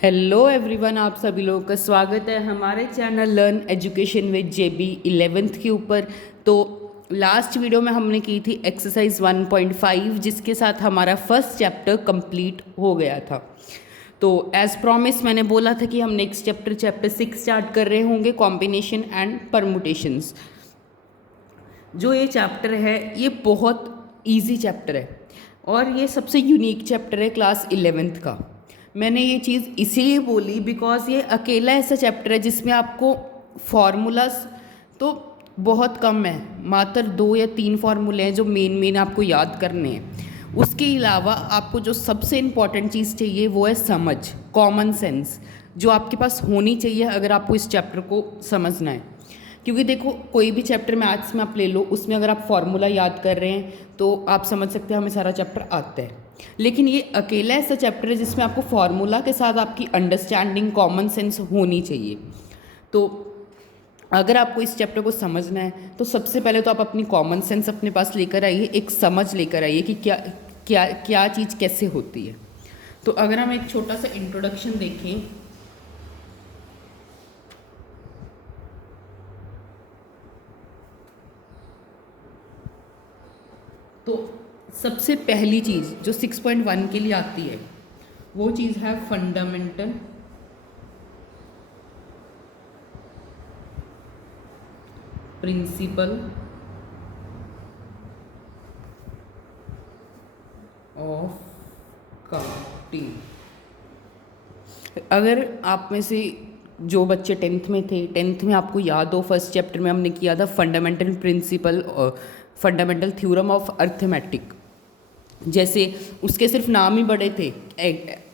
Hello everyone, आप सभी लोगों का स्वागत है हमारे channel learn education with JB 11th के ऊपर। तो लास्ट वीडियो में हमने की थी एक्सरसाइज 1.5 जिसके साथ हमारा फर्स्ट चैप्टर कंप्लीट हो गया था। तो एज प्रॉमिस मैंने बोला था कि हम नेक्स्ट चैप्टर 6 स्टार्ट कर रहे होंगे, कॉम्बिनेशन एंड परमुटेशंस। जो ये चैप्टर है ये बहुत इजी चैप्टर है और ये सबसे यूनिक चैप्टर है क्लास 11th का। मैंने ये चीज़ इसीलिए बोली बिकॉज ये अकेला ऐसा चैप्टर है जिसमें आपको फार्मूलाज तो बहुत कम है, मात्र 2 या 3 फार्मूले हैं जो मेन आपको याद करने हैं। उसके अलावा आपको जो सबसे इम्पॉर्टेंट चीज़ चाहिए वो है समझ, कॉमन सेंस, जो आपके पास होनी चाहिए अगर आपको इस चैप्टर को समझना है। क्योंकि देखो, कोई भी चैप्टर मैथ्स में आप ले लो, उसमें अगर आप फार्मूला याद कर रहे हैं तो आप समझ सकते हैं हमें सारा चैप्टर आता है। लेकिन ये अकेला ऐसा चैप्टर है जिसमें आपको फार्मूला के साथ आपकी अंडरस्टैंडिंग, कॉमन सेंस होनी चाहिए। तो अगर आपको इस चैप्टर को समझना है तो सबसे पहले तो आप अपनी कॉमन सेंस अपने पास लेकर आइए, एक समझ लेकर आइए कि क्या क्या क्या चीज़ कैसे होती है। तो अगर हम एक छोटा सा इंट्रोडक्शन देखें तो सबसे पहली चीज़ जो 6.1 के लिए आती है वो चीज़ है फंडामेंटल प्रिंसिपल ऑफ काउंटिंग। अगर आप में से जो बच्चे 10th में थे, 10th में आपको याद हो फर्स्ट चैप्टर में हमने किया था fundamental principle, fundamental theorem of arithmetic. जैसे उसके सिर्फ नाम ही बड़े थे,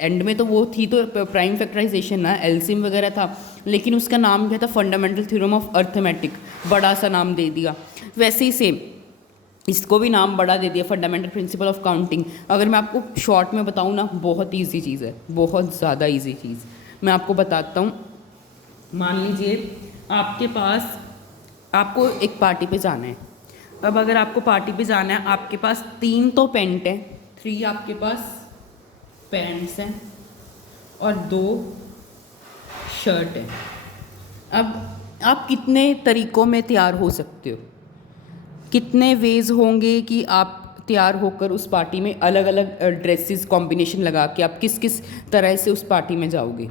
एंड में तो वो थी तो प्राइम फैक्टराइजेशन ना, एलसीएम वगैरह था, लेकिन उसका नाम क्या था, फंडामेंटल थ्योरम ऑफ अर्थमेटिक, बड़ा सा नाम दे दिया। वैसे ही सेम इसको भी नाम बड़ा दे दिया, फंडामेंटल प्रिंसिपल ऑफ काउंटिंग। अगर मैं आपको शॉर्ट में बताऊँ ना, बहुत ईजी चीज़ है, बहुत ज़्यादा ईजी चीज़। मैं आपको बताता हूँ। मान लीजिए आपके पास, आपको एक पार्टी पे जाना है। अब अगर आपको पार्टी पे जाना है, आपके पास 3 तो पेंट है, 3 आपके पास पैंट्स हैं और 2 शर्ट है। अब आप कितने तरीक़ों में तैयार हो सकते हो, कितने वेज होंगे कि आप तैयार होकर उस पार्टी में अलग अलग ड्रेसेस कॉम्बिनेशन लगा के आप किस किस तरह से उस पार्टी में जाओगे।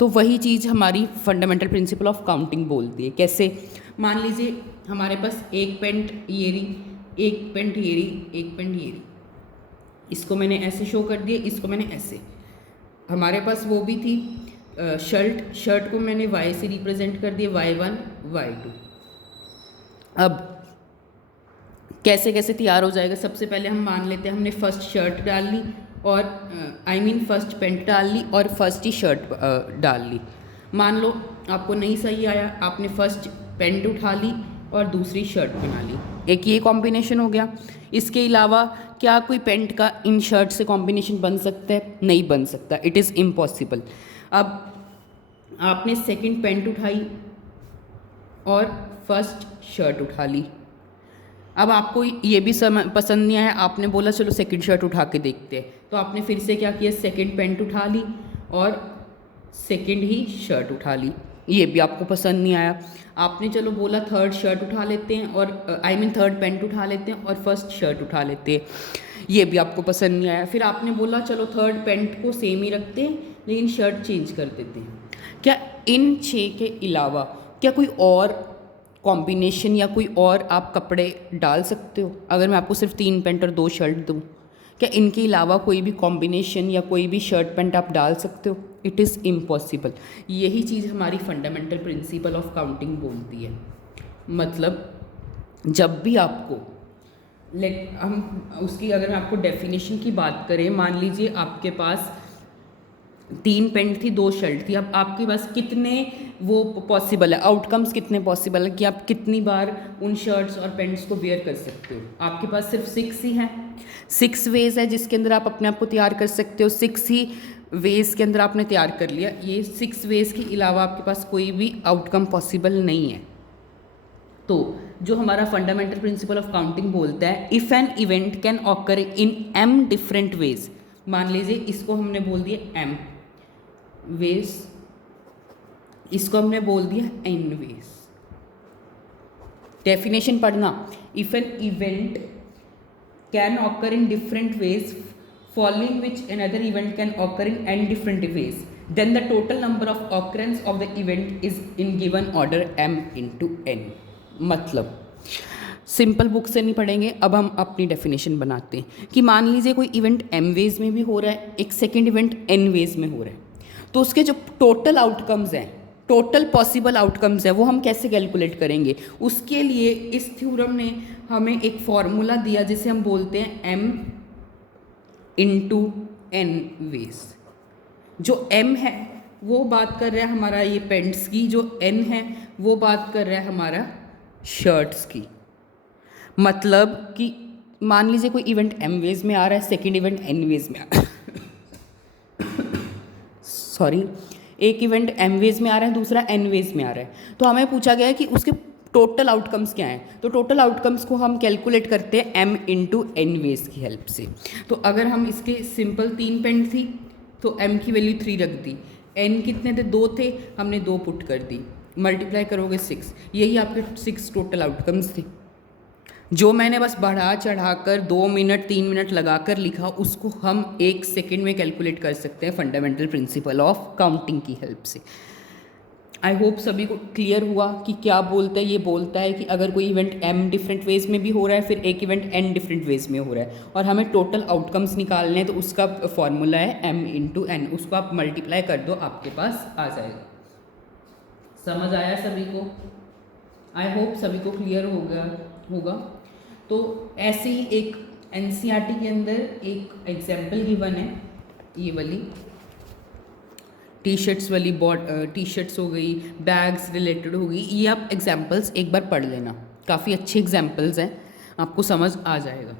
तो वही चीज़ हमारी फंडामेंटल प्रिंसिपल ऑफ काउंटिंग बोलती है। कैसे? मान लीजिए हमारे पास एक पेंट ये रही, एक पेंट ये रही, एक पेंट ये रही। इसको मैंने ऐसे शो कर दिया, इसको मैंने ऐसे। हमारे पास वो भी थी शर्ट को मैंने y से रिप्रेजेंट कर दिया, y1 y2। अब कैसे कैसे तैयार हो जाएगा? सबसे पहले हम मान लेते हैं हमने फर्स्ट शर्ट डाल ली और फर्स्ट पेंट डाल ली और फर्स्ट ही शर्ट डाल ली। मान लो आपको नहीं सही आया, आपने फर्स्ट पेंट उठा ली और दूसरी शर्ट बना ली, एक ये कॉम्बिनेशन हो गया। इसके अलावा क्या कोई पेंट का इन शर्ट से कॉम्बिनेशन बन सकता है? नहीं बन सकता, इट इज़ इम्पॉसिबल। अब आपने सेकंड पेंट उठाई और फर्स्ट शर्ट उठा ली। अब आपको ये भी पसंद नहीं आया, आपने बोला चलो सेकंड शर्ट उठा के देखते हैं, तो आपने फिर से क्या किया, सेकंड पेंट उठा ली और सेकंड ही शर्ट उठा ली। ये भी आपको पसंद नहीं आया, आपने चलो बोला थर्ड शर्ट उठा लेते हैं और थर्ड पेंट उठा लेते हैं और फर्स्ट शर्ट उठा लेते हैं। ये भी आपको पसंद नहीं आया, फिर आपने बोला चलो थर्ड पेंट को सेम ही रखते हैं लेकिन शर्ट चेंज कर देते हैं। क्या इन 6 के अलावा क्या कोई और कॉम्बिनेशन या कोई और आप कपड़े डाल सकते हो? अगर मैं आपको सिर्फ 3 पेंट और 2 शर्ट दूँ, क्या इनके अलावा कोई भी कॉम्बिनेशन या कोई भी शर्ट पेंट आप डाल सकते हो? It is impossible. यही चीज़ हमारी फंडामेंटल प्रिंसिपल ऑफ काउंटिंग बोलती है। मतलब जब भी आपको हम उसकी, अगर मैं आपको डेफिनेशन की बात करें, मान लीजिए आपके पास 3 पेंट थी, 2 शर्ट थी। अब आपके पास कितने वो पॉसिबल है, आउटकम्स कितने पॉसिबल है कि आप कितनी बार उन शर्ट्स और पेंट्स को वेयर कर सकते हो? आपके पास सिर्फ 6 ही हैं, 6 वेज है जिसके अंदर आप अपने आप को तैयार कर सकते हो। 6 ही वेज के अंदर आपने तैयार कर लिया। ये 6 वेज के अलावा आपके पास कोई भी आउटकम पॉसिबल नहीं है। तो जो हमारा फंडामेंटल प्रिंसिपल ऑफ काउंटिंग बोलता है, if an event can occur in m different ways. मान लीजिए इसको हमने बोल दिया m, वेज, इसको हमने बोल दिया एन वेज। डेफिनेशन पढ़ना, if an event can occur in different ways following which another event can occur in n different ways, then the total number of occurrence of the event is in given order m into n। मतलब simple book से नहीं पढ़ेंगे, अब हम अपनी definition बनाते हैं कि मान लीजिए कोई इवेंट m वेज में भी हो रहा है, एक सेकेंड इवेंट n वेज में हो रहा है, तो उसके जो टोटल आउटकम्स हैं, टोटल पॉसिबल आउटकम्स है, वो हम कैसे कैलकुलेट करेंगे। उसके लिए इस थ्योरम ने हमें एक फॉर्मूला दिया जिसे हम बोलते हैं m इंटू एन वेज। जो m है वो बात कर रहा है हमारा ये पेंट्स की, जो n है वो बात कर रहा है हमारा शर्ट्स की। मतलब कि मान लीजिए कोई इवेंट m वेज में आ रहा है, सेकेंड इवेंट n वेज में आ रहा है सॉरी, एक इवेंट m वेज में आ रहा है, दूसरा n वेज में आ रहा है, तो हमें पूछा गया है कि उसके टोटल आउटकम्स क्या हैं। तो टोटल आउटकम्स को हम कैलकुलेट करते हैं m इंटू एन वेज की हेल्प से। तो अगर हम इसके सिंपल 3 पेंट थी तो m की वैल्यू 3 रख दी, n कितने थे, 2 थे, हमने 2 पुट कर दी, मल्टीप्लाई करोगे 6, यही आपके 6 टोटल आउटकम्स थे। जो मैंने बस बढ़ा चढ़ाकर 2 मिनट 3 मिनट लगाकर लिखा, उसको हम 1 सेकेंड में कैलकुलेट कर सकते हैं फंडामेंटल प्रिंसिपल ऑफ काउंटिंग की हेल्प से। आई होप सभी को क्लियर हुआ कि क्या बोलता है। ये बोलता है कि अगर कोई इवेंट m डिफरेंट वेज में भी हो रहा है, फिर एक इवेंट n डिफरेंट वेज में हो रहा है, और हमें टोटल आउटकम्स निकालने हैं, तो उसका फॉर्मूला है m इंटू एन। उसको आप मल्टीप्लाई कर दो, आपके पास आ जाएगा। समझ आया सभी को? आई होप सभी को क्लियर होगा। तो ऐसे ही एक NCERT के अंदर एक एग्जाम्पल गिवन है, ये वाली टी शर्ट्स वाली, टी शर्ट्स हो गई, बैग्स रिलेटेड हो गई, ये आप एग्जाम्पल्स एक बार पढ़ लेना, काफ़ी अच्छे एग्जाम्पल्स हैं, आपको समझ आ जाएगा।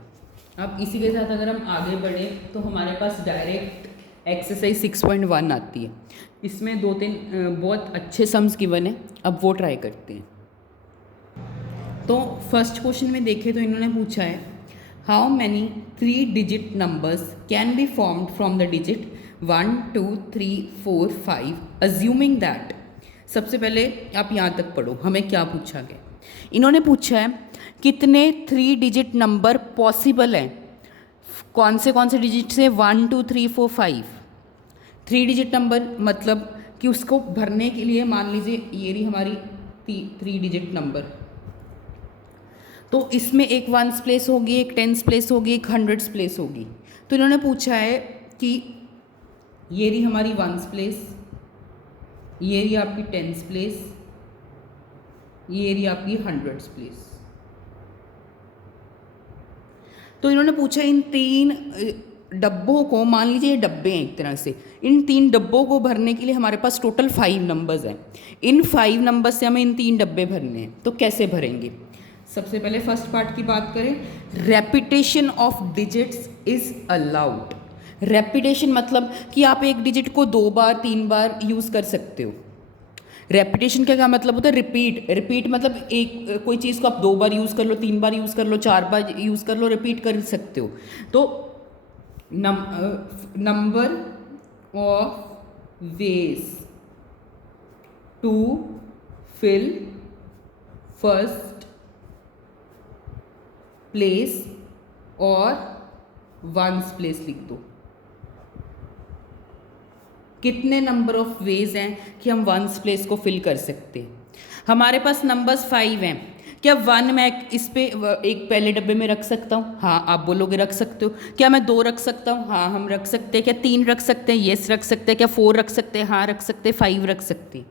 अब इसी के साथ अगर हम आगे बढ़ें तो हमारे पास डायरेक्ट एक्सरसाइज 6.1 आती है। इसमें 2-3 बहुत अच्छे सम्स गिवन है, अब वो ट्राई करते हैं। तो फर्स्ट क्वेश्चन में देखें तो इन्होंने पूछा है how many 3 digit numbers can be formed from the digit 1 2 3 4 5 assuming that. सबसे पहले आप यहाँ तक पढ़ो, हमें क्या पूछा गया। इन्होंने पूछा है कितने 3 डिजिट नंबर पॉसिबल हैं, कौन से डिजिट से, 1 2 3 4 5। 3 डिजिट नंबर मतलब कि उसको भरने के लिए मान लीजिए ये रही हमारी 3 डिजिट नंबर, तो इसमें एक 1s प्लेस होगी, एक 10s प्लेस होगी, एक 100s प्लेस होगी। तो इन्होंने पूछा है कि ये रही हमारी 1s प्लेस, ये रही आपकी 10s प्लेस, ये रही आपकी 100s प्लेस। तो इन्होंने पूछा इन 3 डब्बों को, मान लीजिए ये डब्बे हैं एक तरह से, इन 3 डब्बों को भरने के लिए हमारे पास टोटल 5 नंबर्स हैं। इन 5 नंबर्स से हमें इन 3 डब्बे भरने हैं, तो कैसे भरेंगे। सबसे पहले फर्स्ट पार्ट की बात करें, repetition of digits is allowed. Repetition मतलब कि आप एक डिजिट को 2 बार 3 बार यूज़ कर सकते हो। रेपिटेशन का क्या मतलब होता है, रिपीट मतलब एक कोई चीज़ को आप 2 बार यूज़ कर लो, 3 बार यूज़ कर लो, 4 बार यूज़ कर लो, रिपीट कर सकते हो। तो number of ways to fill first place और 1s प्लेस लिख दो। कितने नंबर ऑफ वेज हैं कि हम 1s प्लेस को फिल कर सकते हैं। हमारे पास नंबर्स 5 हैं, क्या 1 मैं इस पे एक पहले डब्बे में रख सकता हूँ, हाँ आप बोलोगे रख सकते हो। क्या मैं 2 रख सकता हूँ, हाँ हम रख सकते हैं। क्या 3 रख सकते हैं, यस रख सकते हैं। क्या 4 रख सकते हैं, हाँ रख सकते हैं। 5 रख सकते हैं।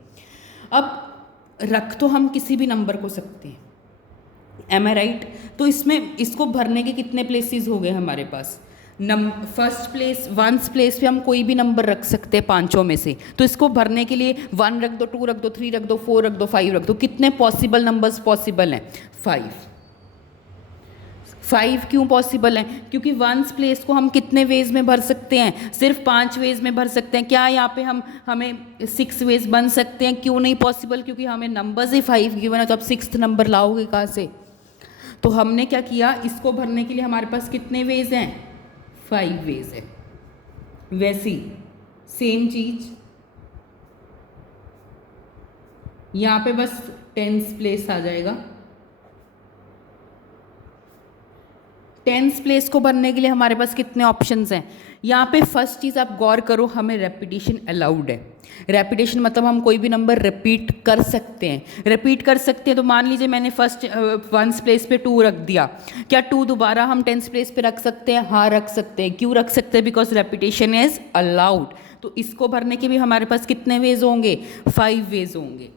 अब रख तो हम किसी भी नंबर को सकते हैं, एम आई राइट। तो इसमें इसको भरने के कितने प्लेसेस हो गए हमारे पास। फर्स्ट प्लेस 1s प्लेस पे हम कोई भी नंबर रख सकते हैं 5 में से, तो इसको भरने के लिए 1 रख दो, 2 रख दो, 3 रख दो, 4 रख दो, 5 रख दो। कितने पॉसिबल नंबर्स पॉसिबल हैं, 5 क्यों पॉसिबल हैं, क्योंकि 1s प्लेस को हम कितने वेज में भर सकते हैं, सिर्फ 5 वेज में भर सकते हैं। क्या यहाँ पे हमें 6 वेज बन सकते हैं, क्यों नहीं पॉसिबल, क्योंकि हमें नंबर्स ही 5 गिवन है, तो अब 6th नंबर लाओगे कहाँ से। तो हमने क्या किया, इसको भरने के लिए हमारे पास कितने वेज हैं, 5 वेज है। वैसी सेम चीज यहाँ पे बस टेंस प्लेस आ जाएगा। टेंस प्लेस को भरने के लिए हमारे पास कितने ऑप्शंस हैं? यहाँ पे फर्स्ट चीज़ आप गौर करो, हमें रेपिटेशन अलाउड है। रेपिटेशन मतलब हम कोई भी नंबर रिपीट कर सकते हैं। रिपीट कर सकते हैं तो मान लीजिए मैंने फर्स्ट वंस प्लेस पे 2 रख दिया, क्या 2 दोबारा हम टेंस प्लेस पे रख सकते हैं? हाँ रख सकते हैं। क्यों रख सकते हैं? Because repetition is allowed. तो इसको भरने के भी हमारे पास कितने वेज होंगे? 5 वेज होंगे।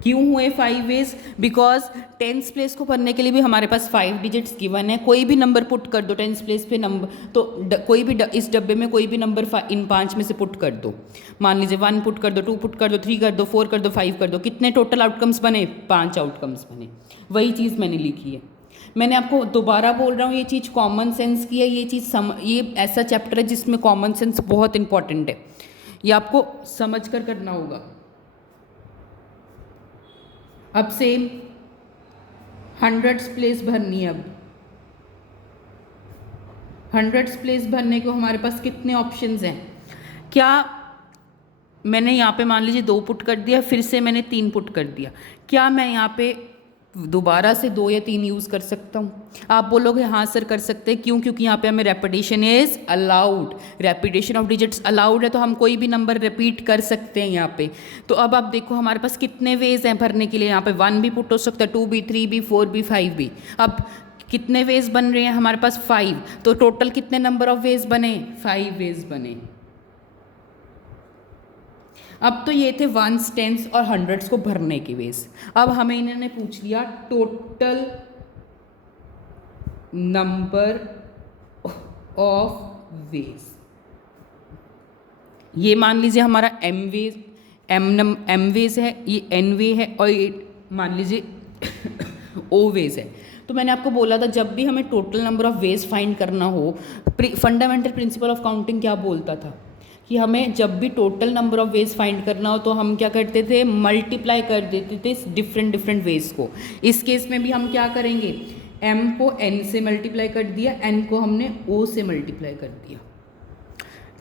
क्यों हुए 5 वेज? बिकॉज टेंस प्लेस को भरने के लिए भी हमारे पास 5 डिजिट्स गिवन है। कोई भी नंबर पुट कर दो टेंस प्लेस पे नंबर, तो कोई भी इस डब्बे में कोई भी नंबर इन 5 में से पुट कर दो। मान लीजिए 1 पुट कर दो, 2 पुट कर दो, 3 कर दो, 4 कर दो, 5 कर दो। कितने टोटल आउटकम्स बने? 5 आउटकम्स बने। वही चीज़ मैंने लिखी है। मैंने आपको दोबारा बोल रहा हूँ, ये चीज़ कॉमन सेंस की है। ये चीज़ ये ऐसा चैप्टर है जिसमें कॉमन सेंस बहुत इंपॉर्टेंट है। ये आपको समझ कर करना होगा। अब सेम हंड्रेड्स प्लेस भरनी है। अब हंड्रेड्स प्लेस भरने को हमारे पास कितने ऑप्शंस हैं? क्या मैंने यहाँ पे मान लीजिए 2 पुट कर दिया, फिर से मैंने 3 पुट कर दिया, क्या मैं यहाँ पे दोबारा से 2 या 3 यूज़ कर सकता हूँ? आप बोलोगे हाँ सर कर सकते हैं। क्यों? क्योंकि यहाँ पे हमें repetition is allowed, repetition of digits allowed है, तो हम कोई भी नंबर रिपीट कर सकते हैं यहाँ पे। तो अब आप देखो हमारे पास कितने वेज हैं भरने के लिए। यहाँ पे 1 भी पुट हो सकता है, 2 भी, 3 भी, 4 भी, 5 भी। अब कितने वेज बन रहे हैं हमारे पास? 5। तो टोटल कितने नंबर ऑफ वेज बने? 5 वेज बने। अब तो ये थे वंस, टेंस और हंड्रेड्स को भरने के वेज। अब हमें इन्होंने पूछ लिया टोटल नंबर ऑफ वेज। ये मान लीजिए हमारा एम वेज है, ये एन वे है और ये मान लीजिए ओ वेज है। तो मैंने आपको बोला था जब भी हमें total number of veg find करना हो, फंडामेंटल प्रिंसिपल ऑफ काउंटिंग क्या बोलता था कि हमें जब भी total number of veg find करना हो तो हम क्या करते थे? मल्टीप्लाई कर देते थे डिफरेंट वेज को। इस केस में भी हम क्या करेंगे? m को n से मल्टीप्लाई कर दिया, n को हमने o से मल्टीप्लाई कर दिया।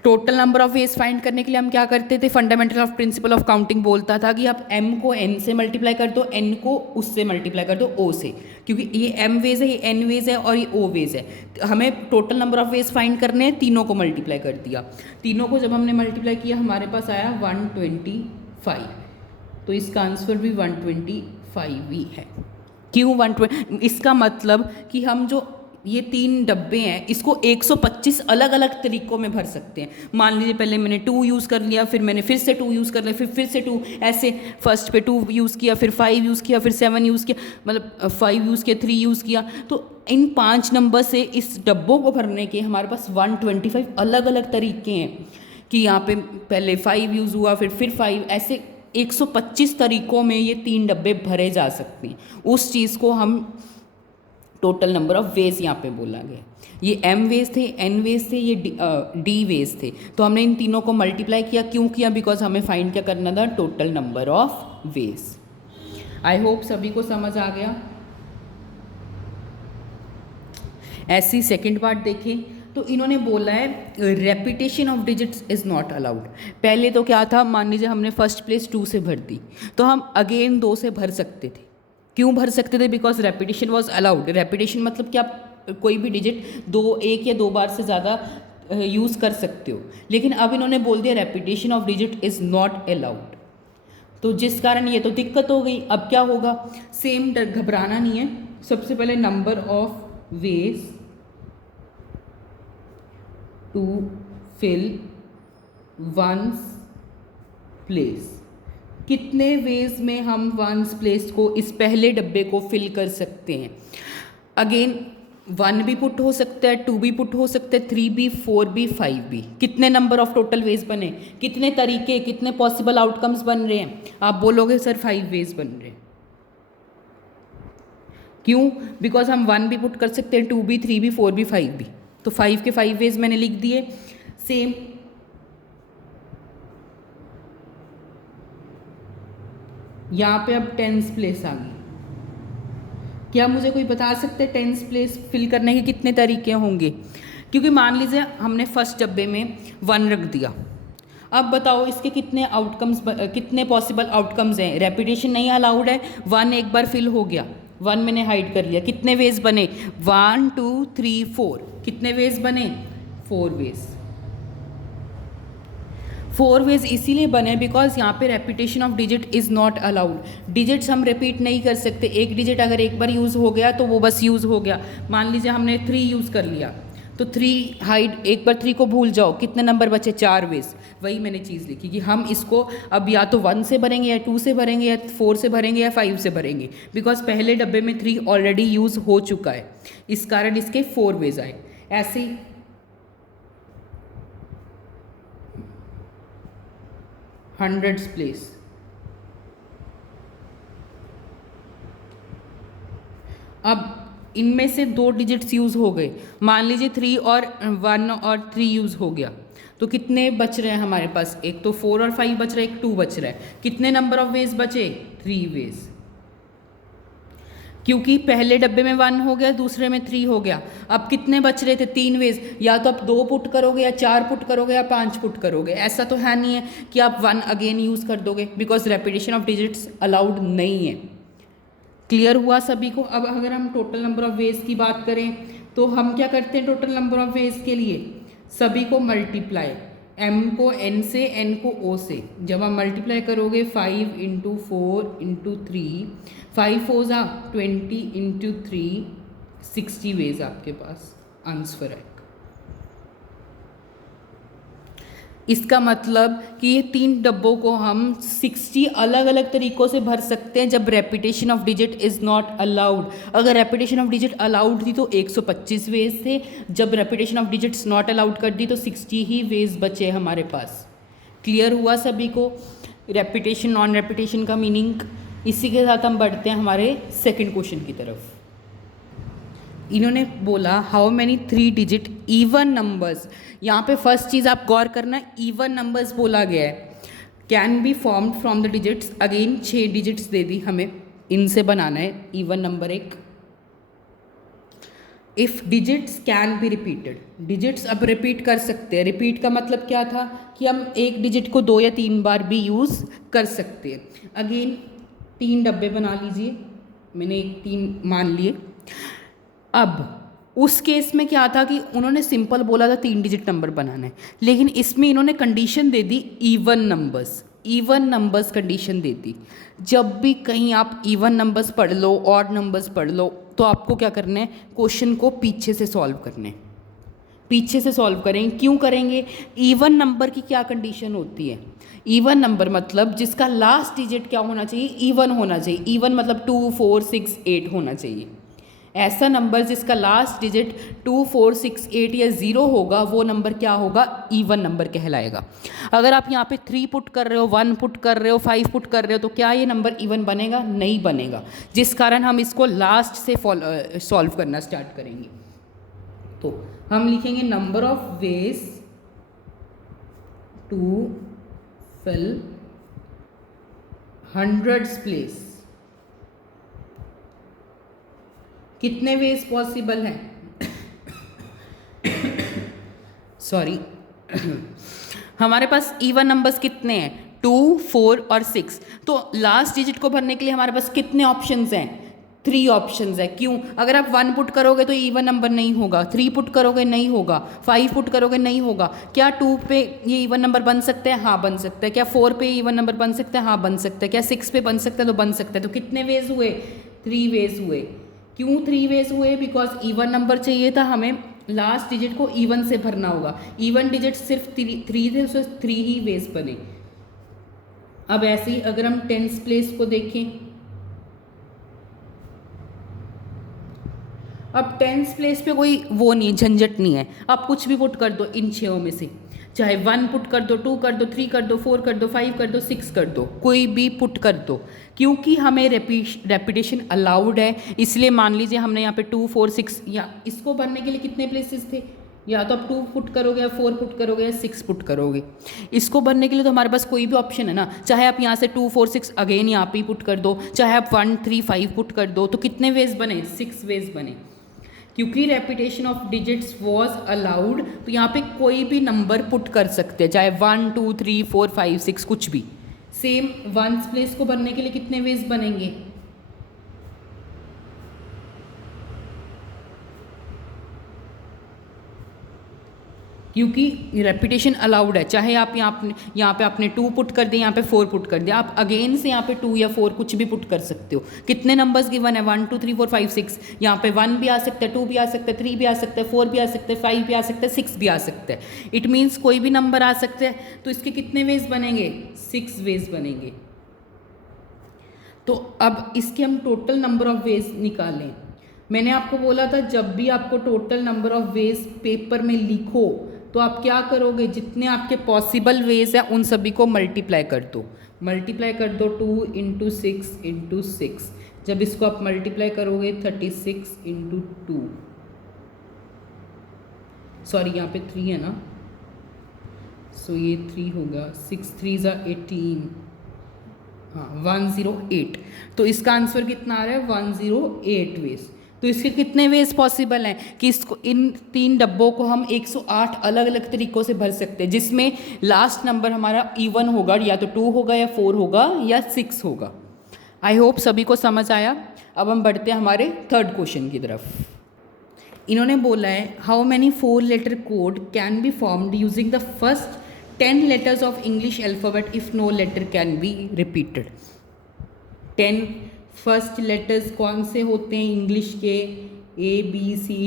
Total number of veg find करने के लिए हम क्या करते थे? Fundamental of principle of counting बोलता था कि आप m को n से मल्टीप्लाई कर दो, n को उससे मल्टीप्लाई कर दो o से, क्योंकि ये m वेज है, ये n वेज है और ये o वेज है। हमें total number of veg find करने हैं, तीनों को मल्टीप्लाई कर दिया। तीनों को जब हमने मल्टीप्लाई किया हमारे पास आया 125। तो इसका आंसर भी 125 ही है। क्यों 120? इसका मतलब कि हम जो ये 3 डब्बे हैं इसको 125 अलग अलग तरीकों में भर सकते हैं। मान लीजिए पहले मैंने 2 यूज़ कर लिया, फिर मैंने फिर से 2 यूज़ कर लिया, फिर से 2, ऐसे फर्स्ट पे 2 यूज़ किया, फिर 5 यूज़ किया, फिर 7 यूज़ किया, मतलब 5 यूज़ किया, 3 यूज़ किया। तो इन 5 नंबर से इस डब्बों को भरने के हमारे पास 125 अलग अलग तरीके हैं कि यहाँ पे पहले 5 यूज़ हुआ, फिर 5, ऐसे 125 तरीकों में ये 3 डब्बे भरे जा सकते हैं। उस चीज़ को हम टोटल नंबर ऑफ वेज यहाँ पे बोला गया। ये m वेज थे, n वेज थे, ये d वेज थे। तो हमने इन तीनों को मल्टीप्लाई किया। क्यों किया? बिकॉज हमें फाइंड क्या करना था? Total number of veg. I hope सभी को समझ आ गया। ऐसी सेकेंड पार्ट देखें तो इन्होंने बोला है repetition of digits is not allowed. पहले तो क्या था? मान लीजिए हमने फर्स्ट प्लेस 2 से भर दी, तो हम अगेन 2 से भर सकते थे। क्यों भर सकते थे? Because repetition was allowed. Repetition मतलब कि आप कोई भी डिजिट 1 या 2 बार से ज़्यादा यूज़ कर सकते हो। लेकिन अब इन्होंने बोल दिया repetition of digit is not allowed, तो जिस कारण ये तो दिक्कत हो गई। अब क्या होगा? सेम, घबराना नहीं है। सबसे पहले number of ways to fill ones place. कितने वेज में हम वंस प्लेस को, इस पहले डब्बे को फिल कर सकते हैं? अगेन 1 भी पुट हो सकता है, 2 भी पुट हो सकता है, 3 भी, 4 भी, 5 भी। कितने नंबर ऑफ टोटल वेज बने? कितने तरीके, कितने पॉसिबल आउटकम्स बन रहे हैं? आप बोलोगे सर 5 वेज बन रहे हैं। क्यों? बिकॉज हम 1 भी पुट कर सकते हैं, 2 भी, 3 भी, 4 भी, 5 भी। तो 5 के 5 वेज मैंने लिख दिए। सेम यहाँ पे अब टेंस प्लेस आ गई। क्या मुझे कोई बता सकते हैं टेंस प्लेस फिल करने के कितने तरीके होंगे? क्योंकि मान लीजिए हमने फर्स्ट डब्बे में 1 रख दिया, अब बताओ इसके कितने आउटकम्स, कितने पॉसिबल आउटकम्स हैं। रेपिटेशन नहीं अलाउड है, 1 एक बार फिल हो गया, 1 मैंने हाइड कर लिया, कितने वेज बने 1 2 3 4, कितने वेज बने 4 वेज। 4 वेज इसीलिए बने बिकॉज यहाँ पे repetition of digit is not allowed. Digits हम रिपीट नहीं कर सकते, एक डिजिट अगर एक बार यूज़ हो गया तो वो बस यूज़ हो गया। मान लीजिए हमने 3 यूज़ कर लिया तो 3 हाइड, एक बार 3 को भूल जाओ, कितने नंबर बचे 4 वेज। वही मैंने चीज़ लिखी कि हम इसको अब या तो 1 से भरेंगे या 2 से भरेंगे या 4 से भरेंगे या 5 से भरेंगे, बिकॉज पहले डब्बे में 3 ऑलरेडी यूज़ हो चुका है, इस कारण इसके 4 वेज आए। ऐसे ही हंड्रेड्स प्लेस, अब इनमें से 2 डिजिट्स यूज़ हो गए, मान लीजिए 3 और 1 और 3 यूज़ हो गया, तो कितने बच रहे हैं हमारे पास, एक तो 4 और 5 बच रहे हैं, एक 2 बच रहा है। कितने नंबर ऑफ वेज बचे 3 वेज, क्योंकि पहले डब्बे में 1 हो गया, दूसरे में 3 हो गया। अब कितने बच रहे थे 3 वेज, या तो आप 2 पुट करोगे या 4 पुट करोगे या 5 पुट करोगे। ऐसा तो है नहीं है कि आप 1 अगेन यूज़ कर दोगे, because repetition of digits allowed नहीं है। क्लियर हुआ सभी को। अब अगर हम टोटल नंबर ऑफ वेज की बात करें तो हम क्या करते हैं टोटल नंबर ऑफ वेज के लिए, सभी को मल्टीप्लाई, m को n से, n को o से, जब आप मल्टीप्लाई करोगे 5 इंटू 4 इंटू 3, 5 4 जा 20 इंटू 3, 60 वेज आपके पास आंसर है। इसका मतलब कि ये 3 डब्बों को हम 60 अलग अलग तरीक़ों से भर सकते हैं जब repetition of digit is not allowed. अगर रेपिटेशन ऑफ डिजिट अलाउड थी तो 125 वेज थे, जब repetition of digits not allowed कर दी तो 60 ही वेज बचे हमारे पास। क्लियर हुआ सभी को रेपिटेशन नॉन रेपिटेशन का मीनिंग। इसी के साथ हम बढ़ते हैं हमारे सेकेंड क्वेश्चन की तरफ। इन्होंने बोला how many 3 digit even numbers, यहाँ पे फर्स्ट चीज़ आप गौर करना, इवन नंबर्स बोला गया है, can be formed from the digits. Again 6 digits दे दी हमें, इनसे बनाना है इवन नंबर एक। If digits can be repeated, digits अब रिपीट कर सकते हैं। रिपीट का मतलब क्या था कि हम एक डिजिट को 2 या 3 बार भी यूज़ कर सकते हैं। अगेन 3 डब्बे बना लीजिए, मैंने 3 मान लिए। अब उस केस में क्या था कि उन्होंने सिंपल बोला था 3 डिजिट नंबर बनाना है, लेकिन इसमें इन्होंने कंडीशन दे दी even numbers, even numbers condition दे दी। जब भी कहीं आप इवन नंबर्स पढ़ लो, ऑड नंबर्स पढ़ लो, तो आपको क्या करना है, क्वेश्चन को पीछे से सॉल्व करना है, पीछे से सॉल्व करेंगे। क्यों करेंगे, इवन नंबर की क्या कंडीशन होती है, इवन नंबर मतलब जिसका लास्ट डिजिट क्या होना चाहिए, इवन होना चाहिए। इवन मतलब 2 4 6 8 होना चाहिए। ऐसा नंबर जिसका लास्ट डिजिट 2 4 6 8 या 0 होगा, वो नंबर क्या होगा, इवन नंबर कहलाएगा। अगर आप यहाँ पे 3 पुट कर रहे हो, 1 पुट कर रहे हो, 5 पुट कर रहे हो, तो क्या ये नंबर इवन बनेगा, नहीं बनेगा, जिस कारण हम इसको लास्ट से सॉल्व करना स्टार्ट करेंगे। तो हम लिखेंगे number of ways to fill hundreds place. कितने वेज पॉसिबल हैं सॉरी हमारे पास इवन नंबर्स कितने हैं, 2 4 और 6। तो लास्ट डिजिट को भरने के लिए हमारे पास कितने ऑप्शंस हैं, 3 ऑप्शंस है। क्यों, अगर आप 1 पुट करोगे तो इवन नंबर नहीं होगा, 3 पुट करोगे नहीं होगा, 5 पुट करोगे नहीं होगा। क्या 2 पे ये इवन नंबर बन सकते हैं, हाँ बन सकते हैं। क्या 4 पे इवन नंबर बन सकते हैं, हाँ बन सकते हैं। क्या 6 पे बन सकते हैं, तो बन सकते हैं। तो कितने वेज हुए, 3 वेज हुए। क्यों 3 वेज हुए, बिकॉज इवन नंबर चाहिए था हमें, लास्ट डिजिट को इवन से भरना होगा। इवन डिजिट सिर्फ 3 थे, उससे 3 ही वेज बने। अब ऐसे ही अगर हम 10th प्लेस को देखें, अब 10th प्लेस पे कोई वो नहीं, झंझट नहीं है, आप कुछ भी पुट कर दो इन 6 में से, चाहे 1 पुट कर दो, 2 कर दो, 3 कर दो, 4 कर दो, 5 कर दो, 6 कर दो, कोई भी पुट कर दो, क्योंकि हमें रेपिटेशन अलाउड है। इसलिए मान लीजिए हमने यहाँ पे 2 4 6, या इसको भरने के लिए कितने प्लेसेस थे, या तो आप 2 पुट करोगे या 4 पुट करोगे या 6 पुट करोगे। इसको भरने के लिए तो हमारे पास कोई भी ऑप्शन है ना, चाहे आप यहाँ से 2 4 6 अगेन यहाँ पे पुट कर दो, चाहे आप 1 3 5 पुट कर दो, तो कितने वेज बने, 6 वेज बने। क्योंकि repetition of digits was allowed, तो यहाँ पे कोई भी नंबर पुट कर सकते हैं, चाहे 1 2 3 4 5 6 कुछ भी। सेम वंस प्लेस को भरने के लिए कितने वेज बनेंगे? क्योंकि रेपिटेशन अलाउड है, चाहे आप यहाँ पे आपने 2 पुट कर दिया, यहाँ पे 4 पुट कर दिया, आप अगेन से यहाँ पे 2 या 4 कुछ भी पुट कर सकते हो। कितने नंबर्स गिवन है? 1 2 3 4 5 6। यहाँ पे 1 भी आ सकता है, 2 भी आ सकता है, 3 भी आ सकता है, 4 भी आ सकता है, 5 भी आ सकता है, 6 भी आ सकता है। इट मीन्स कोई भी नंबर आ सकता है। तो इसके कितने वेज बनेंगे? 6 वेज बनेंगे। तो अब इसके हम टोटल नंबर ऑफ वेज निकालें। मैंने आपको बोला था जब भी आपको total number of veg paper में लिखो तो आप क्या करोगे, जितने आपके पॉसिबल वेज हैं उन सभी को मल्टीप्लाई कर दो। मल्टीप्लाई कर दो 2 इंटू 6 इंटू 6। जब इसको आप मल्टीप्लाई करोगे 36 इंटू 2, सॉरी यहाँ पे 3 है ना, सो ये 3 होगा, 6 3 ज़ा 18, हाँ 108। तो इसका आंसर कितना आ रहा है? 108 वेज। तो इसके कितने वेज पॉसिबल हैं कि इसको इन 3 डब्बों को हम 108 अलग अलग तरीक़ों से भर सकते हैं, जिसमें लास्ट नंबर हमारा इवन होगा, या तो 2 होगा या 4 होगा या 6 होगा। आई होप सभी को समझ आया। अब हम बढ़ते हैं हमारे थर्ड क्वेश्चन की तरफ। इन्होंने बोला है how many 4 letter code can be formed using the first 10 letters of English alphabet if no letter can be repeated। 10 first letters कौन से होते हैं इंग्लिश के? ABCDEFGHI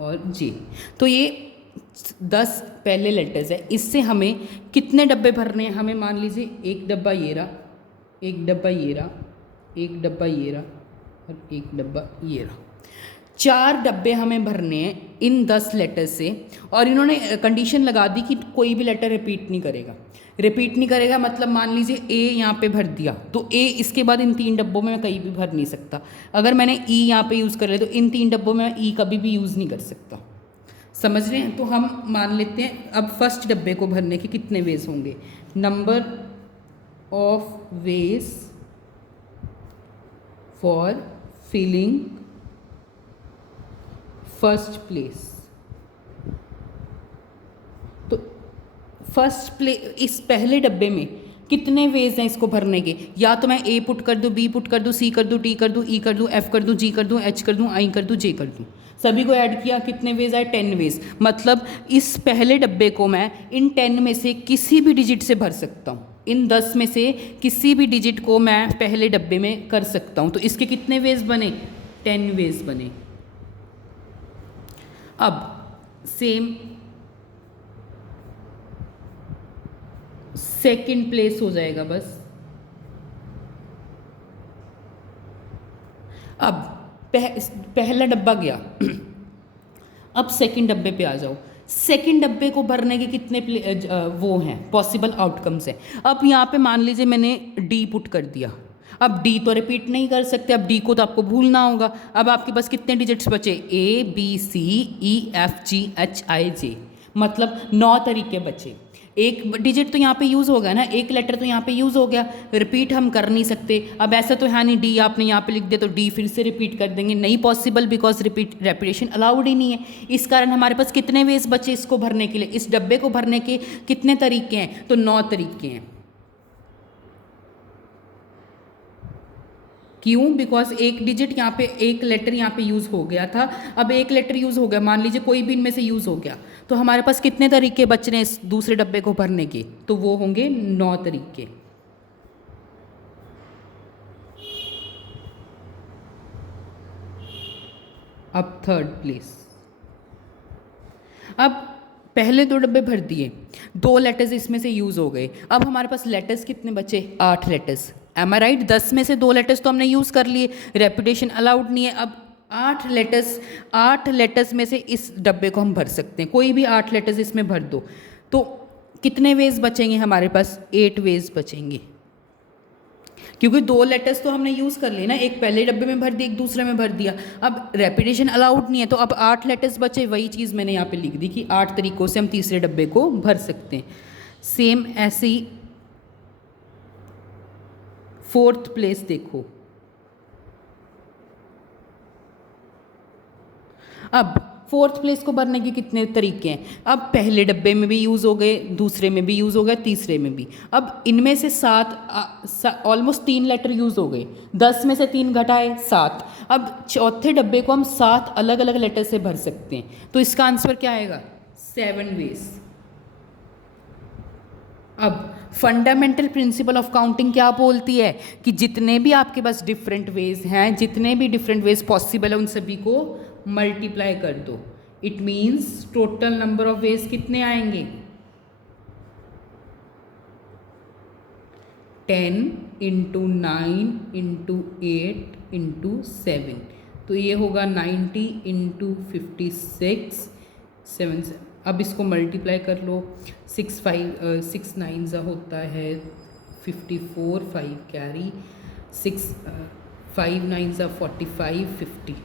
और J। तो ये 10 पहले लेटर्स है। इससे हमें कितने डब्बे भरने हैं? हमें मान लीजिए एक डब्बा ये रहा, एक डब्बा ये रहा, एक डब्बा ये रहा और एक डब्बा ये रहा। 4 डब्बे हमें भरने हैं इन 10 लेटर से। और इन्होंने कंडीशन लगा दी कि कोई भी लेटर रिपीट नहीं करेगा। रिपीट नहीं करेगा मतलब मान लीजिए ए यहाँ पे भर दिया, तो ए इसके बाद इन 3 डब्बों में मैं कहीं भी भर नहीं सकता। अगर मैंने ई यहाँ पे यूज़ कर लिया तो इन 3 डब्बों में ई कभी भी यूज़ नहीं कर सकता। समझ रहे हैं? तो हम मान लेते हैं अब फर्स्ट डब्बे को भरने के कितने वेज होंगे? Number of ways for filling first place. तो फर्स्ट इस पहले डब्बे में कितने वेज हैं इसको भरने के? या तो मैं ए पुट कर दूँ, बी पुट कर दूँ, सी कर दूँ, डी कर दूँ, ई कर दूँ, एफ कर दूँ, जी कर दूँ, एच कर दूँ, आई कर दूँ, जे कर दूँ। सभी को ऐड किया, कितने वेज आए? 10 वेज। मतलब इस पहले डब्बे को मैं इन 10 में से किसी भी डिजिट से भर सकता हूँ। इन 10 में से किसी भी डिजिट को मैं पहले डब्बे में कर सकता हूँ। तो इसके कितने वेज बने? 10 वेज बने। अब सेम सेकंड प्लेस हो जाएगा बस। अब पहला डब्बा गया, अब सेकंड डब्बे पे आ जाओ। सेकंड डब्बे को भरने के कितने वो हैं पॉसिबल आउटकम्स हैं। अब यहाँ पे मान लीजिए मैंने डी पुट कर दिया। अब डी तो रिपीट नहीं कर सकते, अब डी को तो आपको भूलना होगा। अब आपके पास कितने डिजिट्स बचे? ABCEFGHIJ, मतलब 9 तरीके बचे। एक डिजिट तो यहाँ पे यूज़ हो गया ना, एक लेटर तो यहाँ पे यूज़ हो गया, रिपीट हम कर नहीं सकते। अब ऐसा तो है नहीं डी आपने यहाँ पे लिख दिया तो डी फिर से रिपीट कर देंगे, नहीं पॉसिबल, बिकॉज रेपिटेशन अलाउड ही नहीं है। इस कारण हमारे पास कितने वेज बचे इसको भरने के लिए? इस डब्बे को भरने के कितने तरीके हैं? तो 9 तरीके हैं। क्यों? बिकॉज एक डिजिट यहाँ पे, एक लेटर यहाँ पे यूज़ हो गया था। अब एक लेटर यूज़ हो गया, मान लीजिए कोई भी इनमें से यूज़ हो गया, तो हमारे पास कितने तरीके बच रहे हैं इस दूसरे डब्बे को भरने के? तो वो होंगे 9 तरीके। अब थर्ड प्लेस। अब पहले 2 डब्बे भर दिए, 2 लेटर्स इसमें से यूज़ हो गए। अब हमारे पास लेटर्स कितने बचे? 8 लेटर्स। एम आई राइट? 10 में से 2 लेटर्स तो हमने यूज़ कर लिए, रेपिटेशन अलाउड नहीं है। अब 8 लेटर्स में से इस डब्बे को हम भर सकते हैं। कोई भी 8 लेटर्स इसमें भर दो, तो कितने वेज बचेंगे हमारे पास? 8 वेज बचेंगे। क्योंकि 2 लेटर्स तो हमने यूज़ कर लिए ना, एक पहले डब्बे में भर दिया, एक दूसरे में भर दिया। अब रेपिटेशन अलाउड नहीं है, तो अब 8 लेटर्स बचे। वही चीज़ मैंने यहाँ पे लिख दी कि 8 तरीक़ों से हम तीसरे डब्बे को भर सकते हैं। सेम ऐसे ही फोर्थ प्लेस देखो, अब फोर्थ प्लेस को भरने के कितने तरीके हैं? अब पहले डब्बे में भी यूज़ हो गए, दूसरे में भी यूज़ हो गए, तीसरे में भी। अब इनमें से 7 ऑलमोस्ट 3 लेटर यूज़ हो गए, 10 में से 3 घटाए 7। अब चौथे डब्बे को हम 7 अलग अलग लेटर से भर सकते हैं, तो इसका आंसर क्या आएगा? 7 वेज। अब फंडामेंटल प्रिंसिपल ऑफ काउंटिंग क्या बोलती है कि जितने भी आपके पास डिफरेंट वेज हैं, जितने भी डिफरेंट वेज पॉसिबल है, उन सभी को मल्टीप्लाई कर दो। It means total number of veg कितने आएंगे? 10 इंटू 9 इंटू 8 इंटू 7, तो ये होगा 90 इंटू 56 7। अब इसको मल्टीप्लाई कर लो। 6 9 होता है 54, 5 कैरी, 5 9 45, 50,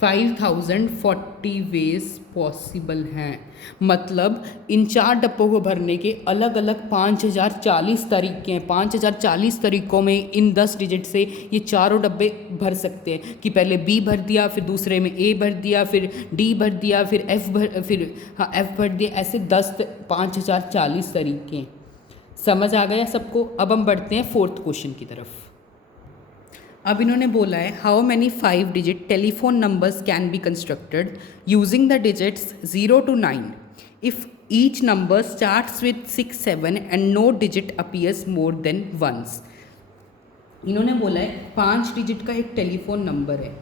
5040 वेज पॉसिबल हैं। मतलब इन 4 डब्बों को भरने के अलग अलग 5040 तरीके हैं। 5040 तरीकों में इन 10 डिजिट से ये चारों डब्बे भर सकते हैं कि पहले बी भर दिया, फिर दूसरे में ए भर दिया, फिर डी भर दिया, फिर एफ भर दिया। ऐसे 5040 तरीके हैं। समझ आ गया सबको? अब हम बढ़ते हैं फोर्थ क्वेश्चन की तरफ। अब इन्होंने बोला है how many 5 digit telephone numbers can be constructed using the digits 0 to 9 if each number starts with 6 7 and no digit appears more than once. इन्होंने बोला है 5 डिजिट का एक टेलीफोन नंबर है,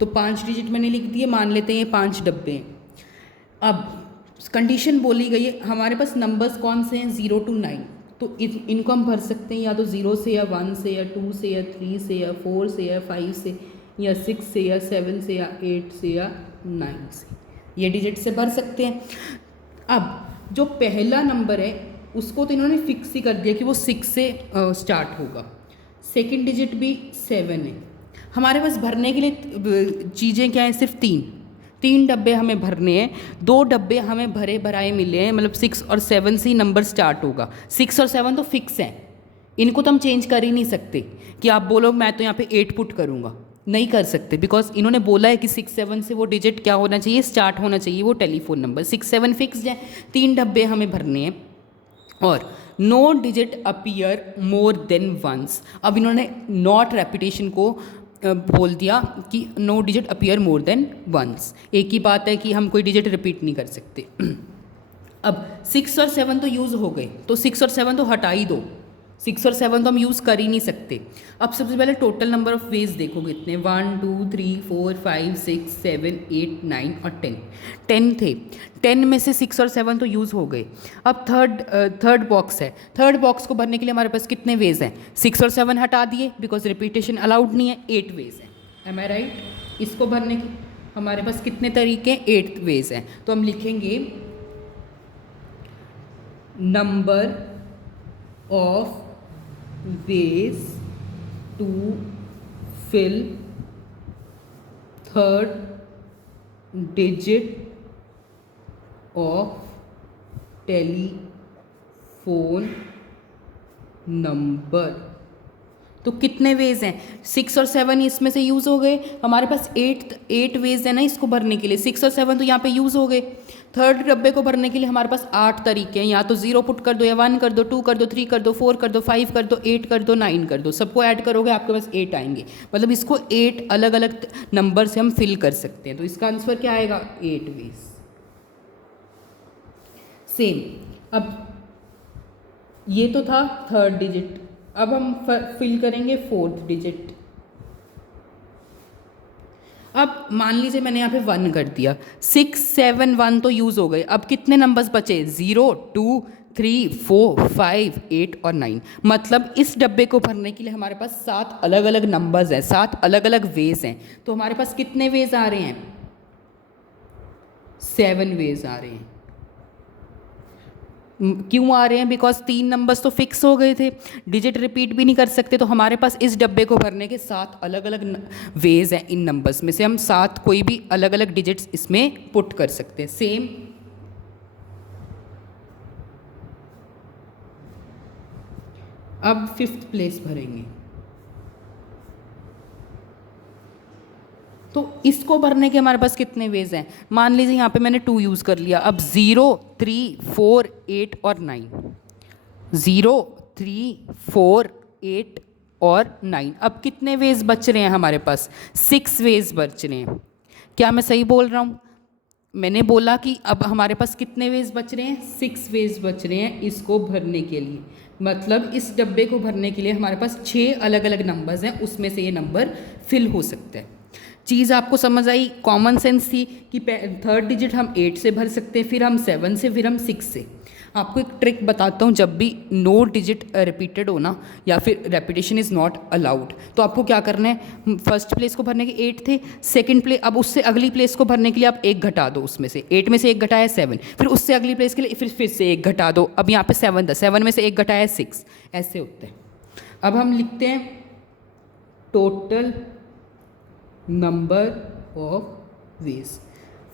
तो 5 डिजिट मैंने लिख दिए, मान लेते हैं ये 5 डब्बे हैं। अब कंडीशन बोली गई है, हमारे पास नंबर्स कौन से हैं? 0 to 9, तो इनको हम भर सकते हैं या तो 0 से या 1 से या 2 से या 3 से या 4 से या 5 से या 6 से या 7 से या 8 से या 9 से, ये डिजिट से भर सकते हैं। अब जो पहला नंबर है उसको तो इन्होंने फिक्स ही कर दिया कि वो 6 से स्टार्ट होगा। सेकंड डिजिट भी 7 है। हमारे पास भरने के लिए चीज़ें क्या हैं? सिर्फ 3 डब्बे हमें भरने हैं। 2 डब्बे हमें भरे भराए मिले हैं, मतलब 6 और 7 से ही नंबर स्टार्ट होगा। 6 और 7 तो फिक्स हैं, इनको तो हम चेंज कर ही नहीं सकते कि आप बोलो मैं तो यहाँ पे 8 पुट करूँगा, नहीं कर सकते, बिकॉज इन्होंने बोला है कि 6 7 से वो डिजिट क्या होना चाहिए? स्टार्ट होना चाहिए वो टेलीफोन नंबर। 6 7 फिक्स्ड है। 3 डब्बे हमें भरने हैं और no digit appear more than once. अब इन्होंने नॉट रेपिटेशन को बोल दिया कि no digit appear more than once. एक ही बात है कि हम कोई डिजिट रिपीट नहीं कर सकते। अब 6 और 7 तो यूज़ हो गए, तो 6 और 7 तो हटा ही दो। 6 और 7 तो हम यूज़ कर ही नहीं सकते। अब सबसे पहले टोटल नंबर ऑफ वेज देखो कितने, 1 2 3 4 5 6 7 8 9 और 10 थे। 10 में से 6 और 7 तो यूज़ हो गए। अब थर्ड बॉक्स है। थर्ड बॉक्स को भरने के लिए हमारे पास कितने वेज हैं? 6 और 7 हटा दिए बिकॉज रिपीटेशन अलाउड नहीं है, 8 वेज हैं। एम आई राइट? इसको भरने के हमारे पास कितने तरीके हैं? 8 वेज हैं। तो हम लिखेंगे number of ways to fill third digit of telephone number। तो कितने वेज हैं? 6 और 7 इसमें से यूज़ हो गए। हमारे पास 8 वेज है ना इसको भरने के लिए। 6 और 7 तो यहाँ पे यूज़ हो गए। थर्ड डब्बे को भरने के लिए हमारे पास 8 तरीके हैं, या तो 0 पुट कर दो, या 1 कर दो, 2 कर दो, 3 कर दो, 4 कर दो, 5 कर दो, 8 कर दो, 9 कर दो। सबको ऐड करोगे आपके पास 8 आएंगे। मतलब इसको 8 अलग अलग नंबर से हम फिल कर सकते हैं। तो इसका आंसर क्या आएगा? 8 वेज। सेम अब ये तो था थर्ड डिजिट, अब हम फिल करेंगे फोर्थ डिजिट। अब मान लीजिए मैंने यहाँ पे 1 कर दिया, 6 7 1 तो यूज़ हो गए। अब कितने नंबर्स बचे? 0 2 3 4 5 8 और 9। मतलब इस डब्बे को भरने के लिए हमारे पास 7 अलग अलग नंबर्स हैं, 7 अलग अलग वेज हैं। तो हमारे पास कितने वेज आ रहे हैं? 7 वेज आ रहे हैं। क्यों आ रहे हैं? बिकॉज 3 नंबर्स तो फिक्स हो गए थे, डिजिट रिपीट भी नहीं कर सकते। तो हमारे पास इस डब्बे को भरने के 7 अलग अलग वेज हैं। इन नंबर्स में से हम 7 कोई भी अलग अलग डिजिट्स इसमें पुट कर सकते हैं। सेम अब फिफ्थ प्लेस भरेंगे, तो इसको भरने के हमारे पास कितने वेज हैं? मान लीजिए यहाँ पे मैंने 2 यूज़ कर लिया। अब 0, 3, 4, 8 और 9, 0, 3, 4, 8 और 9। अब कितने वेज बच रहे हैं हमारे पास? 6 वेज बच रहे हैं। क्या मैं सही बोल रहा हूँ? मैंने बोला कि अब हमारे पास कितने वेज बच रहे हैं? 6 वेज बच रहे हैं इसको भरने के लिए। मतलब इस डब्बे को भरने के लिए हमारे पास 6 अलग अलग नंबर्स हैं, उसमें से ये नंबर फिल हो सकता है। चीज़ आपको समझ आई? कॉमन सेंस थी कि थर्ड डिजिट हम 8 से भर सकते हैं, फिर हम 7 से, फिर हम 6 से। आपको एक ट्रिक बताता हूँ, जब भी नो डिजिट रिपीटेड हो ना, या फिर रेपिटेशन इज़ नॉट अलाउड, तो आपको क्या करना है? फर्स्ट प्लेस को भरने के 8 थे, सेकंड प्लेस, अब उससे अगली प्लेस को भरने के लिए आप 1 घटा दो, उसमें से 8 में से 1 घटाया 7, फिर उससे अगली प्लेस के लिए फिर से 1 घटा दो। अब यहाँ पे 7 था, 7 में से 1 घटाया 6, ऐसे होते हैं। अब हम लिखते हैं total number of veg.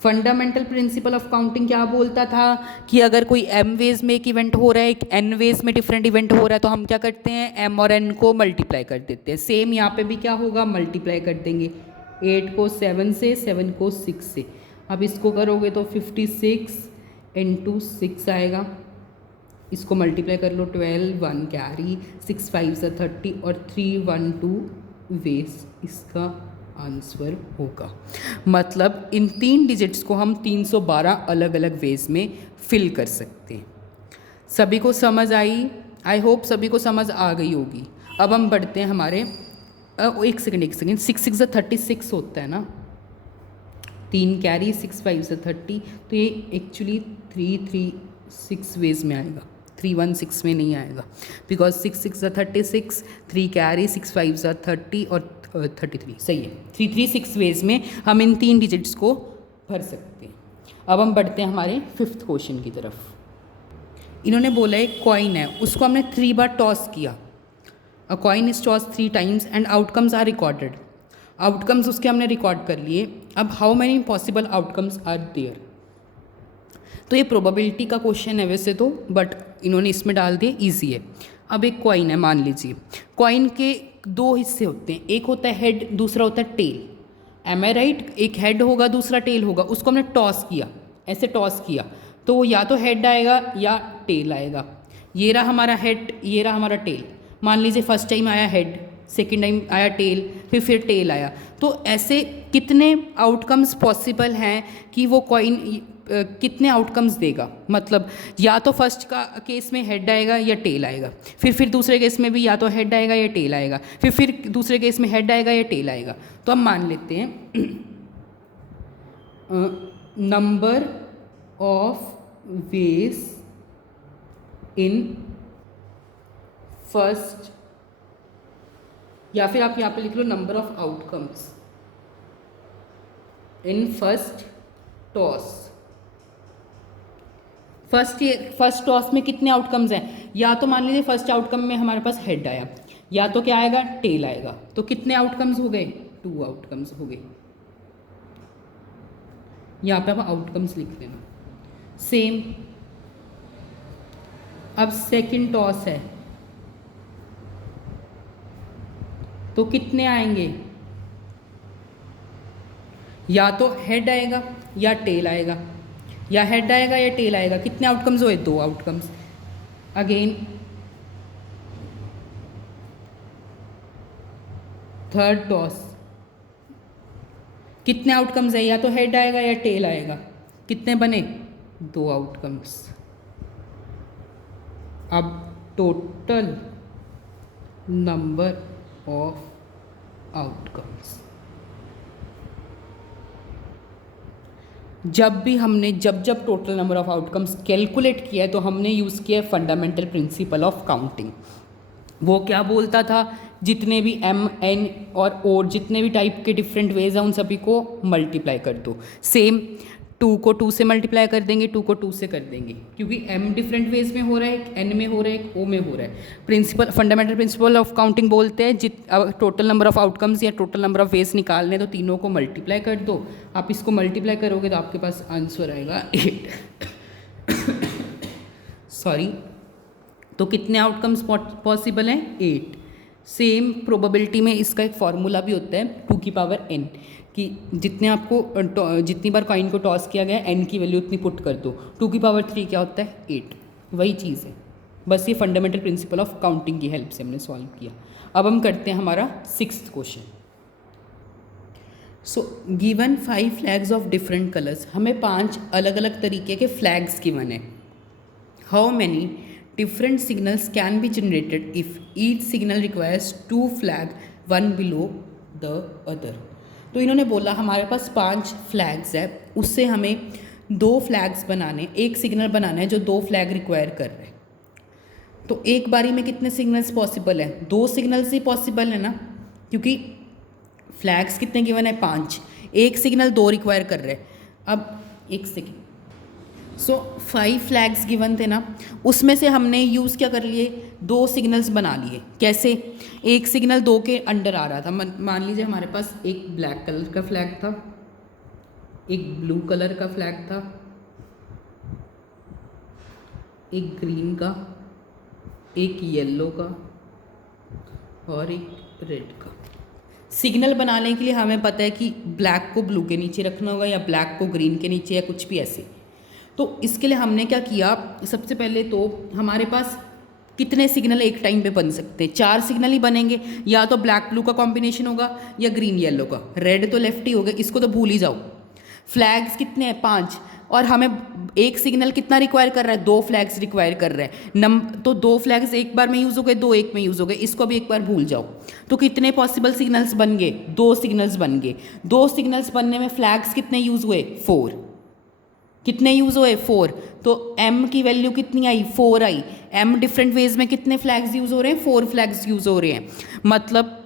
Fundamental principle of counting क्या बोलता था कि अगर कोई m वेज में एक इवेंट हो रहा है, एक n वेज में डिफरेंट इवेंट हो रहा है, तो हम क्या करते हैं? m और n को मल्टीप्लाई कर देते हैं। सेम यहाँ पे भी क्या होगा? मल्टीप्लाई कर देंगे। 8 को 7 से, 7 को 6 से। अब इसको करोगे तो 56 इंटू 6 आएगा। इसको मल्टीप्लाई कर लो, 12, 1 कैरी, 6 5 से 30 और 3 1 2 वेज इसका आंसर होगा। मतलब इन 3 डिजिट्स को हम 312 अलग अलग वेज में फिल कर सकते हैं। सभी को समझ आई? आई होप सभी को समझ आ गई होगी। अब हम बढ़ते हैं हमारे एक सेकंड 6 6 36 होता है ना, 3 कैरी, 6 5 से 30, तो ये एक्चुअली 3 3 6 वेज में आएगा, 3 1 6 में नहीं आएगा, बिकॉज 6 6 36, 3 कैरी, 6 5 से 30 और 33, सही है। 3 3 6 वेज में हम इन 3 डिजिट्स को भर सकते हैं। अब हम बढ़ते हैं हमारे 5th क्वेश्चन की तरफ। इन्होंने बोला एक कॉइन है, उसको हमने 3 बार टॉस किया। A coin is tossed 3 times and outcomes are recorded. Outcomes उसके हमने रिकॉर्ड कर लिए। अब how many possible outcomes are there? तो ये प्रोबेबिलिटी का क्वेश्चन है वैसे तो, बट इन्होंने इसमें डाल दिए, ईजी है। अब एक कॉइन है, मान लीजिए कॉइन के 2 हिस्से होते हैं, एक होता है हेड, दूसरा होता है टेल। एम आई राइट? एक हेड होगा, दूसरा टेल होगा। उसको हमने टॉस किया, ऐसे टॉस किया, तो वो या तो हेड आएगा या टेल आएगा। ये रहा हमारा हेड, ये रहा हमारा टेल। मान लीजिए फर्स्ट टाइम आया हेड, सेकेंड टाइम आया टेल, फिर टेल आया। तो ऐसे कितने आउटकम्स पॉसिबल हैं कि वो कॉइन कितने आउटकम्स देगा? मतलब या तो फर्स्ट का केस में हेड आएगा या टेल आएगा, फिर दूसरे केस में भी या तो हेड आएगा या टेल आएगा, फिर दूसरे केस में हेड आएगा या टेल आएगा। तो हम मान लेते हैं number of ways in first, या फिर आप यहाँ पे लिख लो number of outcomes in first toss. First toss में कितने आउटकम्स हैं? या तो मान लीजिए फर्स्ट आउटकम में हमारे पास हेड आया, या तो क्या आएगा? टेल आएगा। तो कितने आउटकम्स हो गए? 2 आउटकम्स हो गए। यहाँ पे आप आउटकम्स लिख लेना। सेम अब सेकंड टॉस है, तो कितने आएंगे? या तो हेड आएगा या टेल आएगा, या हेड आएगा या टेल आएगा। कितने आउटकम्स हुए? 2 आउटकम्स। अगेन थर्ड टॉस, कितने आउटकम्स है? या तो हेड आएगा या टेल आएगा। कितने बने? 2 आउटकम्स। अब टोटल नंबर ऑफ आउटकम्स, जब total number of outcomes calculate किया है, तो हमने यूज़ किया है फंडामेंटल प्रिंसिपल ऑफ काउंटिंग। वो क्या बोलता था? जितने भी m, n और जितने भी टाइप के डिफरेंट वेज हैं, उन सभी को मल्टीप्लाई कर दो। सेम 2 को 2 से मल्टीप्लाई कर देंगे, 2 को 2 से कर देंगे, क्योंकि m डिफरेंट वेज में हो रहा है, एक n में हो रहा है, एक o में हो रहा है। फंडामेंटल प्रिंसिपल ऑफ काउंटिंग बोलते हैं टोटल नंबर ऑफ आउटकम्स या टोटल नंबर ऑफ वेज निकालने, तो तीनों को मल्टीप्लाई कर दो। आप इसको मल्टीप्लाई करोगे तो आपके पास आंसर आएगा 8 सॉरी तो कितने आउटकम्स पॉसिबल हैं? 8। सेम प्रोबेबिलिटी में इसका एक फॉर्मूला भी होता है 2n, कि जितनी बार कॉइन को टॉस किया गया n की वैल्यू उतनी पुट कर दो। 2 क्या होता है? 8। वही चीज़ है, बस ये फंडामेंटल प्रिंसिपल ऑफ काउंटिंग की हेल्प से हमने सॉल्व किया। अब हम करते हैं हमारा 6th question. So given 5 flags of different colours, हमें 5 अलग अलग तरीके के फ्लैग्स गिवन है। How many different signals can be generated if each signal requires 2 flag, one below the other। तो इन्होंने बोला हमारे पास 5 फ्लैग्स है, उससे हमें 2 फ्लैग्स बनाने, एक सिग्नल बनाना है जो 2 फ्लैग रिक्वायर कर रहे हैं। तो एक बारी में कितने सिग्नल्स पॉसिबल है? 2 सिग्नल्स ही पॉसिबल है ना, क्योंकि फ्लैग्स कितने गिवन है? 5, एक सिग्नल 2 रिक्वायर कर रहे हैं। अब एक सेकेंड, 5 फ्लैग्स गिवन थे ना, उसमें से हमने यूज़ क्या कर लिए? 2 सिग्नल्स बना लिए। कैसे? एक सिग्नल 2 के अंडर आ रहा था। मान लीजिए हमारे पास एक ब्लैक कलर का फ्लैग था, एक ब्लू कलर का फ्लैग था, एक ग्रीन का, एक येलो का और एक रेड का। सिग्नल बनाने के लिए हमें पता है कि ब्लैक को ब्लू के नीचे रखना होगा या ब्लैक को ग्रीन के नीचे या कुछ भी ऐसे। तो इसके लिए हमने क्या किया, सबसे पहले तो हमारे पास कितने सिग्नल एक टाइम पे बन सकते हैं? 4 सिग्नल ही बनेंगे, या तो ब्लैक ब्लू का कॉम्बिनेशन होगा या ग्रीन येलो का। रेड तो लेफ्ट ही होगा, इसको तो भूल ही जाओ। फ्लैग्स कितने हैं? 5, और हमें एक सिग्नल कितना रिक्वायर कर रहा है? 2 फ्लैग्स रिक्वायर कर रहे हैं। तो 2 फ्लैग्स एक बार में यूज़ हो गए, 2 एक में यूज़ हो गए, इसको भी एक बार भूल जाओ। तो कितने पॉसिबल सिग्नल्स बन गए? 2 सिग्नल्स बन गए। 2 सिग्नल्स बनने में फ्लैग्स कितने यूज़ हुए? 4। कितने यूज़ हुए? 4। तो m की वैल्यू कितनी आई? 4 आई। m डिफरेंट वेज में कितने फ्लैग्स यूज़ हो रहे हैं? 4 फ्लैग्स यूज़ हो रहे हैं। मतलब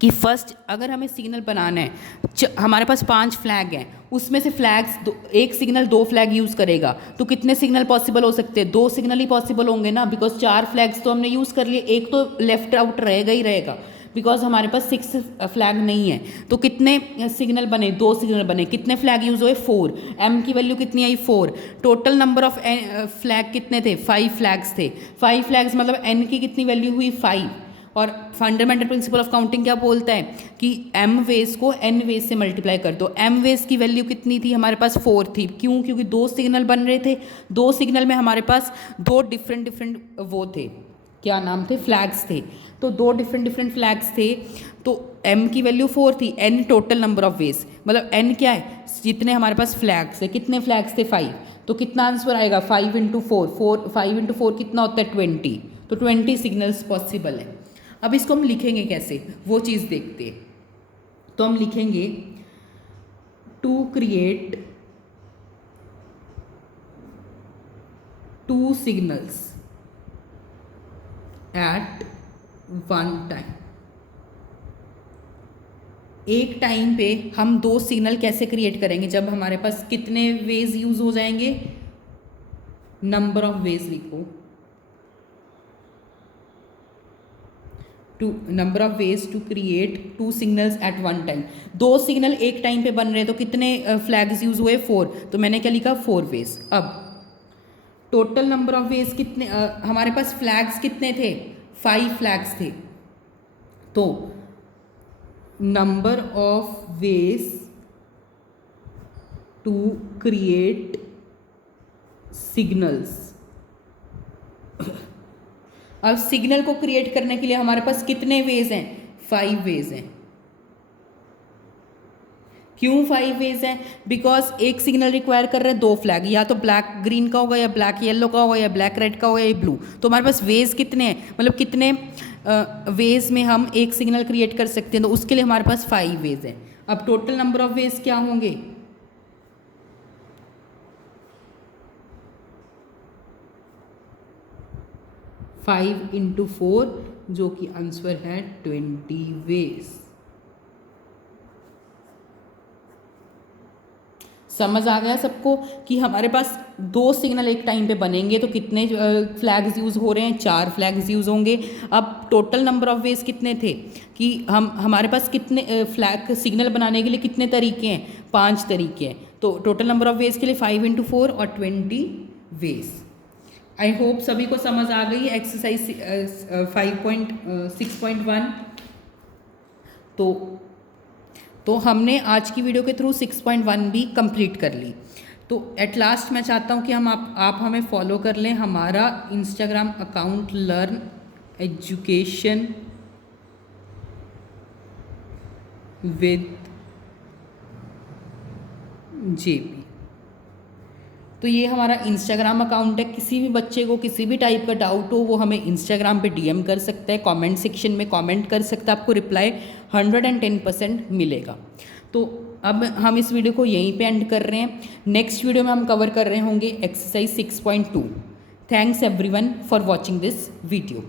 कि फर्स्ट अगर हमें सिग्नल बनाना है, हमारे पास 5 फ्लैग हैं, उसमें से फ्लैग्स एक सिग्नल 2 फ्लैग यूज़ करेगा, तो कितने सिग्नल पॉसिबल हो सकते हैं? 2 सिग्नल ही पॉसिबल होंगे ना, बिकॉज 4 फ्लैग्स तो हमने यूज़ कर लिए, एक तो लेफ्ट आउट रहेगा ही रहेगा, बिकॉज हमारे पास 6 फ्लैग नहीं है। तो कितने सिग्नल बने? 2 सिग्नल बने। कितने फ्लैग यूज़ हुए? 4। m की वैल्यू कितनी आई? 4। टोटल नंबर ऑफ फ्लैग कितने थे? 5 फ्लैग्स थे। 5 फ्लैग्स मतलब n की कितनी वैल्यू हुई? 5। और फंडामेंटल प्रिंसिपल ऑफ काउंटिंग क्या बोलता है कि m वेज को n वेज से मल्टीप्लाई कर दो। m वेज की वैल्यू कितनी थी? हमारे पास 4 थी। क्यों? क्योंकि 2 सिग्नल बन रहे थे। 2 सिग्नल में हमारे पास 2 डिफरेंट वो थे, क्या नाम थे? फ्लैग्स थे। तो 2 डिफरेंट फ्लैग्स थे, तो m की वैल्यू 4 थी। n total number of veg, मतलब n क्या है? जितने हमारे पास फ्लैग्स है। कितने फ्लैग्स थे? 5। तो कितना आंसर आएगा? 5 × 4, 5 × 4 कितना होता है? 20। तो 20 सिग्नल्स पॉसिबल है। अब इसको हम लिखेंगे कैसे, वो चीज़ देखते हैं। तो हम लिखेंगे to create 2 signals at 1 time. एक टाइम पे हम 2 सिग्नल कैसे क्रिएट करेंगे? जब हमारे पास कितने वेज यूज हो जाएंगे? नंबर ऑफ वेज लिखो, number of ways to create 2 signals at 1 time. 2 signal एक टाइम पे बन रहे हैं, तो कितने फ्लैग्स यूज हुए? 4। तो मैंने क्या लिखा? 4 वेज। अब टोटल नंबर ऑफ वेज कितने हमारे पास फ्लैग्स कितने थे? 5 फ्लैग्स थे। तो number of ways to create signals. अब सिग्नल को क्रिएट करने के लिए हमारे पास कितने वेज हैं? 5 वेज हैं। क्यों 5 वेज हैं? बिकॉज एक सिग्नल रिक्वायर कर रहे हैं 2 फ्लैग, या तो ब्लैक ग्रीन का होगा, या ब्लैक येलो का होगा, या ब्लैक रेड का होगा, या ब्लू। तो हमारे पास वेज कितने हैं, मतलब कितने वेज में हम एक सिग्नल क्रिएट कर सकते हैं? तो उसके लिए हमारे पास 5 वेज हैं। अब टोटल नंबर ऑफ वेज क्या होंगे? 5 × 4, जो कि आंसर है 20 वेज। समझ आ गया सबको कि हमारे पास 2 सिग्नल एक टाइम पे बनेंगे तो कितने फ्लैग्स यूज़ हो रहे हैं? 4 फ्लैग्स यूज़ होंगे। अब टोटल नंबर ऑफ वेज कितने थे कि हमारे पास कितने फ्लैग सिग्नल बनाने के लिए कितने तरीके हैं? 5 तरीके हैं। तो टोटल नंबर ऑफ वेज के लिए 5 × 4 और 20 वेज। आई होप सभी को समझ आ गई एक्सरसाइज 5.6.1। तो हमने आज की वीडियो के थ्रू 6.1 भी कंप्लीट कर ली। तो एट लास्ट मैं चाहता हूँ कि आप हमें फॉलो कर लें। हमारा Instagram account learn education with JP. तो ये हमारा इंस्टाग्राम अकाउंट है। किसी भी बच्चे को किसी भी टाइप का डाउट हो वो हमें इंस्टाग्राम पे डीएम कर सकता है, कमेंट सेक्शन में कमेंट कर सकता है, आपको रिप्लाई 110% मिलेगा। तो अब हम इस वीडियो को यहीं पे एंड कर रहे हैं। नेक्स्ट वीडियो में हम कवर कर रहे होंगे exercise 6.2। Thanks everyone for watching this video.